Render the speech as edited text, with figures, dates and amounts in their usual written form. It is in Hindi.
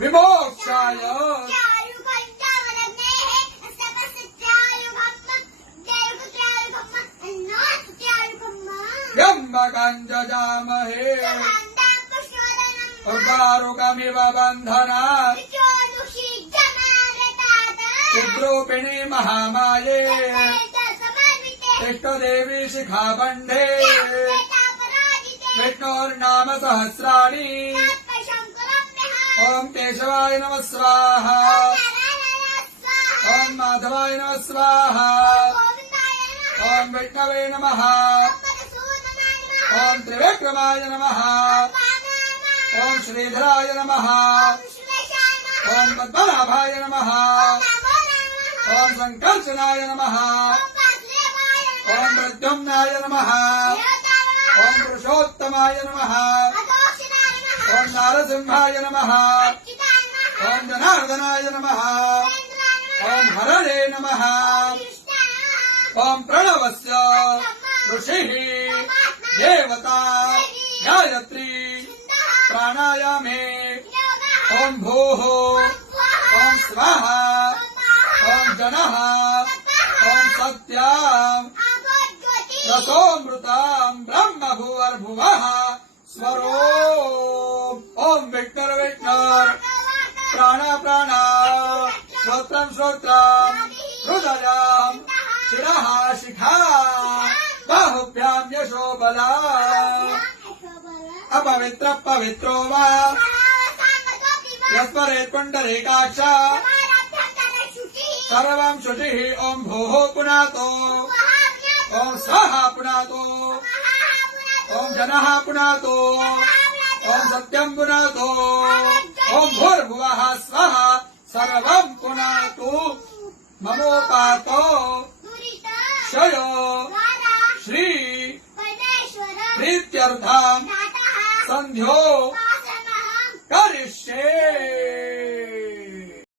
विमोक्षाय त्र्यंबकं जजामहे उर्वारुकमिव बन्धनात् उद्रूपिणी महामाये इष्टदेवी शिखाबन्धे विष्णोर्नाम सहस्राणि ओम केशवाय नमः स्वाहा ओम माधवाय नमः स्वाहा ओम विष्णवे नमः ओम त्रिविक्रमाय नमः ओम श्रीधराय नमः ओम पद्मनाभाय नमः ओम संकर्षणाय नमः ओम प्रद्युम्नाय नमः ओम पुरुषोत्तमाय नमः ओम नारसिंहाय नमः ओम जनार्दनाय नमः ओम हरणे नमः ओम प्रणवस्य ऋषिः देवता गायत्री प्राणायामे ओम भूः ओम स्वाहा ओम जनः ओम सत्याम् रसोमृताम् ब्रह्म भुवर्भुवः स्वरो ओम विष्णुर विष्णुर प्राण प्राण श्रोत्रं श्रोत्रं हृदयं शिरः शिखा बाहुभ्यां यशो बला अपवित्र पवित्रो वा यस्मरेत् पुण्डरीकाक्ष सर्वं शुचिः ओम भूः पुनातो ओम स्वाहा पुनातो ओम जनः पुनातो ओम सत्यं पुनातो ओम भूर्भुवः स्वः सर्वं पुनातु ममोपातो क्षयो श्री प्रीत्यर्थं संध्यो करिष्ये।